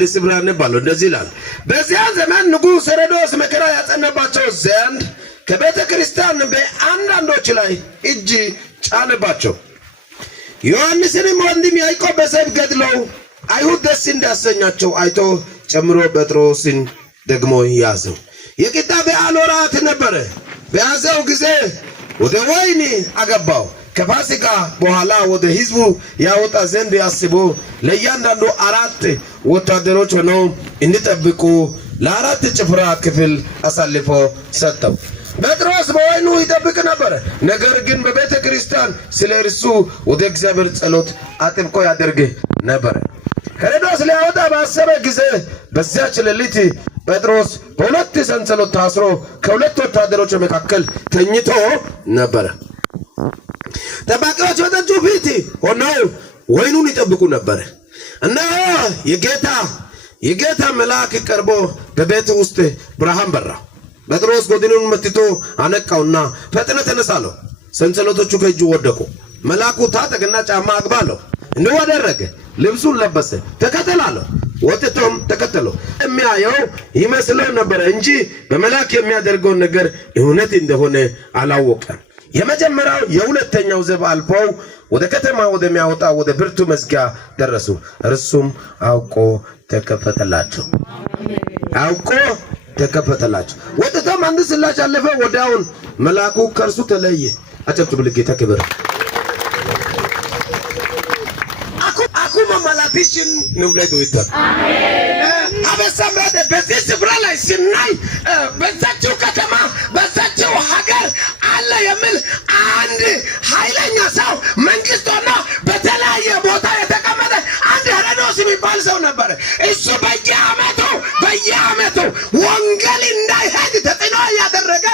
ለስብራነ ባሎ እንደዚህ ይላል በዚያ ዘመን ንጉሥ ሄሮድስ መከራ ያጸናባቸው ዘንድ ከቤተ ክርስቲያን በአንዳንዶች ላይ እጅ ጫነባቸው ዮሐንስንም ወንድም ያዕቆብ በሰይፍ ገድለው አይሁድ ደስ እንዳሰኛቸው አይቶ ጨምሮ ጴጥሮስን ደግሞ ያዘው የቂጣ በዓል ወራት ነበረ በያዘው ጊዜ ወደ ወይኒ አገባው ከፋሲካ በኋላ ወደ ሕዝቡ ያወጣ ዘንድ ያስቦ ለእያንዳንዱ 4 ወታደሮች ሆነው እንዲጠብቁ ለ4 ጭፍራ ክፍል አሳልፎ ሰጠው ጴጥሮስ በወይኑ ይጠብቅ ነበር ነገር ግን በቤተ ክርስቲያን ስለ እርሱ ወደ እግዚአብሔር ጸሎት አጥብቆ ያደርግ ነበር ሄሮድስ ሊያወጣ ባሰበ ጊዜ በዚያች ሌሊት ጴጥሮስ በሁለት ሰንሰለት ታስሮ ከሁለት ወታደሮች መካከል ተኝቶ ነበር ጠባቂዎች ወደ ፊት ሆነው ወይኑን ይጠብቁ ነበር እና የጌታ መልአክ ቀርቦ በቤት ውስጥ ብርሃን በራ ጴጥሮስ ጎድኑን መትቶ አነቃውና ፈጥነህ ተነሳ አለው ሰንሰለቶቹ ከእጁ ወደቁ መልአኩ ታጠቅና ጫማ አግባለው እንደው አደረገ ልብሱን ለበሰ ተከተላለው ወጥቶም ተከተለው የሚያየው ይመስለው ነበር እንጂ በመልአክ የሚያደርገው ነገር እውነት እንደሆነ አላወቀም የመጀመሪያው የሁለተኛው ዘብ አልፈው ወደ ከተማ ወደሚያወጣ ወደ ብርቱ መዝጊያ ደረሱ እርሱም አውቆ ተከፈተላቸው ወጥቶም አንድ ስላች አለፈ ወዲያውን መልአኩ ከርሱ ተለየ አጨብጭቡ ለጌታ ክብር አኩማ ማላቲሽን ንብለዶ ይተር አሜን አበሰመደ በዚህ ስፍራ ላይ ሲናይ በዛቸው ከተማ በዛቸው ሀገር አለ የሚል አንድ ኃይለኛ ሰው መንግስቱና በተለያየ ቦታ የተቀመጠ አንድ ሄሮድስ የሚባል ሰው ነበር እሱ በየዓመቱ ወንጌል እንዳይሄድ ተጽዕኖ ያደረገ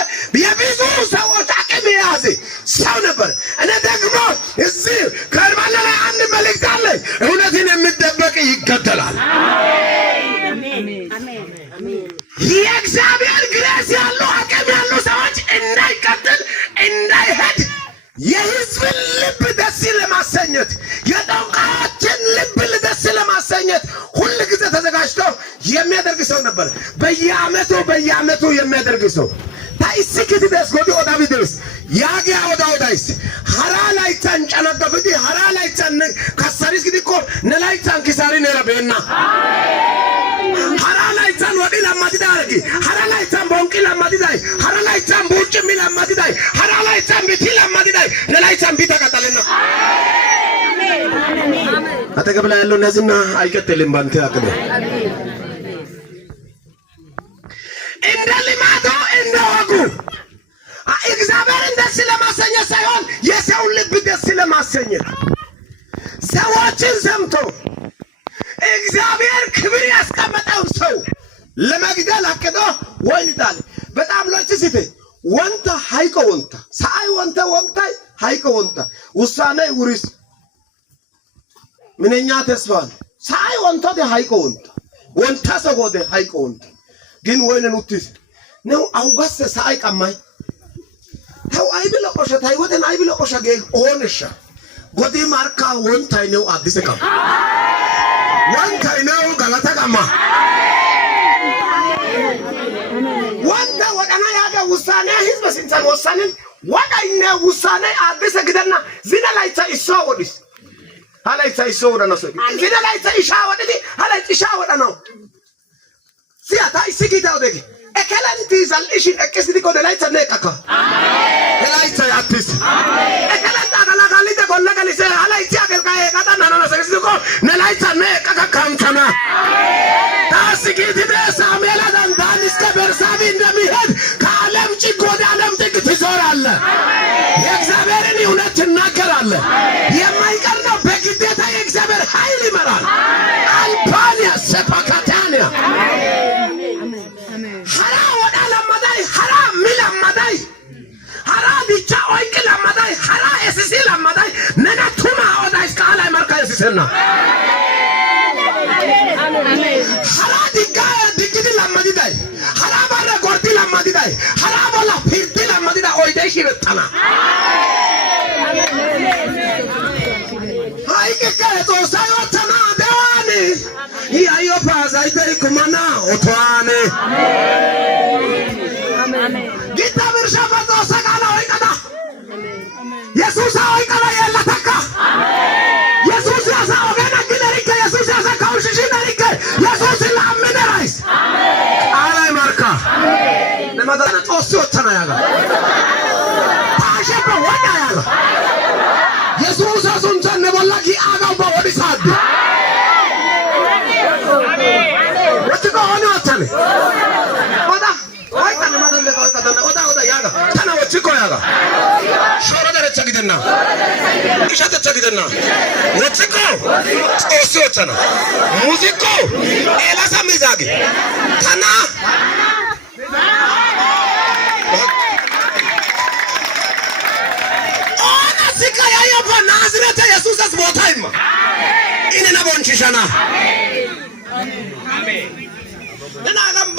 የብዙ ሰዎች አቅም የያዘ ሰው ነበር እኔ ደግሞ እዚህ ከርማላ ላይ አንድ መልእክት አለ እውነትን የሚደበቅ ይገደላል የእግዚአብሔር ግሬስ ያለው አቅም ያለው ሰዎች እንዳይቀጥል እንዳይሄድ የሕዝብን ልብ ደስ ለማሰኘት የጠንቋዮችን ልብ ደስ ለማሰኘት ሁሉ ጊዜ ተዘጋጅቶ የሚያደርግ ሰው ነበር በየዓመቱ የሚያደርግ ሰው ታይስክት ደስ ጎዲ ኦዳቪድስ ያገ ኦዳይስ ሐራላይ ታንጨነቀፍቲ ሐራላይ ታን ከሰሪስ ግዲኮ ነላይ ታን ኪሳሪ ነረበና ሐራላይ ታን ወዲ ለማዲዳርጊ ሐራላይ ታን ቦንቂ ለማዲዳይ ሐራላይ ታን ቡጭ ሚል ለማዲዳይ ሐራላይ ታን ቢቲ ለማዲዳይ ነላይ ታን ቢተቀጠልና አተገብላ ያለው ነዝና አይቀጥልም ባንተ አቅም እንደ ልማዶ እንደወጉ እግዚአብሔርን ደስ ለማሰኘት ሳይሆን የሰው ልብ ደስ ለማሰኘት ሰዎችን ሰምቶ እግዚአብሔር ክብር ያስቀመጠው ሰው ለመግደል አቅዶ ወይንታል በጣም ለጭሲተ ወንታ ሃይቆ ወንታ ሳይ ወንታ ሃይቆ ወንታ ውሳኔ ውሪስ ምንኛ ተስፋን ሳይ ወንታ ሃይቆ ወንታ ሰጎደ ሃይቆ ወንታ ግን ወይነን ውትስ ነው አውጋስ ሳይ ቀማይ ታው አይብለ ቆሸታ ይወደን አይብለ ቆሸገ ኦንሻ ጎዲ ማርካ ወንታይ ነው አዲስ ቀማ ወንታይ ነው ጋላታ ቀማ ወንታ ወዳና ያጋ ውሳኔ ህዝብ ሲንሰን ወሰንን ወዳይነ ውሳኔ አዲስ ግደና ዝና ላይ ታይሶ ወዲስ አላይ ታይሶ ወዳና ሰው ዝና ላይ ታይሻ ወዲዲ አላይ ታይሻ ወዳና ሲያታ ይስኪታው ደግ እከለንቲ ዘልሽን እከስቲ ኮደ ላይ ተነቀካ ላይ ታያትስ እከለንታ ጋላጋሊተ ኮለገሊሰ አላይ ሲያገልካዬ ካታና ነው ሰክስኮ ነላይ ተነቀካ ካንተና ታስኪት በሳሙኤል ዳንታን እስከ በርሳቢ እንደሚሄድ ከዓለም ጭግ ወደ ዓለም ጥግ ትዞራለህ የእግዚአብሔርን እውነት ትናገራለህ የማይቀር ነው በግዴታ የእግዚአብሔር ኃይል ይመራል አልባንያ ሰፓካታንያ ብቻ ኦይቅ ለማዳይ ሐራ ኤስሲ ለማዳይ ነናቱማ ኦዳይስ ካላይ ማርካይስ ሰና ሐራ ዲግዲ ለማዲዳይ ሐራ ባረ ጎርቲ ለማዲዳይ ሐራ ባላ ፊርቲ ለማዲዳይ ኦይዴ አይሽ ይበጣና አይከከ ጦሳዮ ተናዳኒ ያዮ ፓዛይ ተይኩማና ኦቷኔ አሜን ጌታ ብርሻ በጦሳ ቃላ ወይቀዳ ኢየሱስ ወይቀዳ የለተካ ኢየሱስ ያሳው ገና ግለሪከ ኢየሱስ ያሳ ካውሽሽ ነሪከ ኢየሱስ ላምነራይስ አላይ ማርካ ለማዳና ጦስዮ ተናያጋ ታሸበ ወዳ ያጋ ኢየሱስ አሱንተን ነቦላኪ አጋባ ወዲሳድ ወጥቆ ሆነ ወጣለ ወዳ ወይቀና ማዳን ለወጣና ወዳ ወዳ ያጋ ታና ወጥቆ ያጋ ሾራ ደረቻ ግደና እሻተ ቸግደና ወጥቆ ጦስዮ ተና ሙዚቆ ኤላሳ ሚዛጊ ታና ናዝሬት ኢየሱስ ቦታይማ ኢነና ቦንቺሻና አሜን እናጋም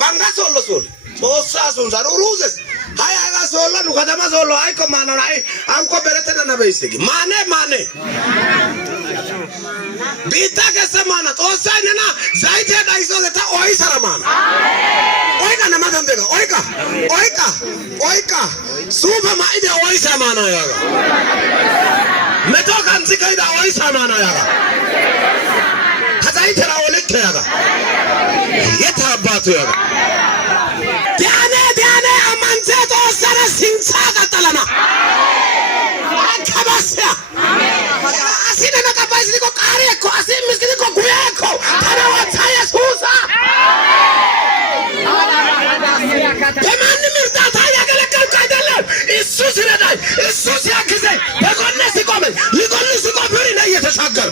ባንጋሶሎ ሶል ጦሳሱን ዛሩሩዘስ ሃያጋ ሶሎ ኑከተማ ሶሎ አይኮ ማናና አንኮ በረተና ነበይስጊ ማኔ ቢታ ከሰማና ጦሳይነና ዛይቴ ዳይሶ ለታ ኦይ ሰራማና ኦይካ ነማተንደጋ ኦይካ ሱፈ ማይደ ኦይ ሰማና ያጋ መቶ ካንሲ ከይዳ ኦይ ሰማና ያጋ ከዛይ ተራ ወለከ ያጋ የታባቱ ያጋ ዲያኔ አማንተ ተወሰነ ሲንሳ ቀጠለና አከባስያ አሲነ ነቀባይስ ሊቆ ቃሪኮ አሲ ምስኪንኮ ጉያኮ ተነዋታ ኢየሱስ በማንም እርዳታ ያገለገልኩ አይደለም ኢየሱስ ይረዳኝ ኢየሱስ ያግዘኝ በጎኔ ሲቆመኝ ይጎል ሲቆም ብሪ ነው እየተሻገር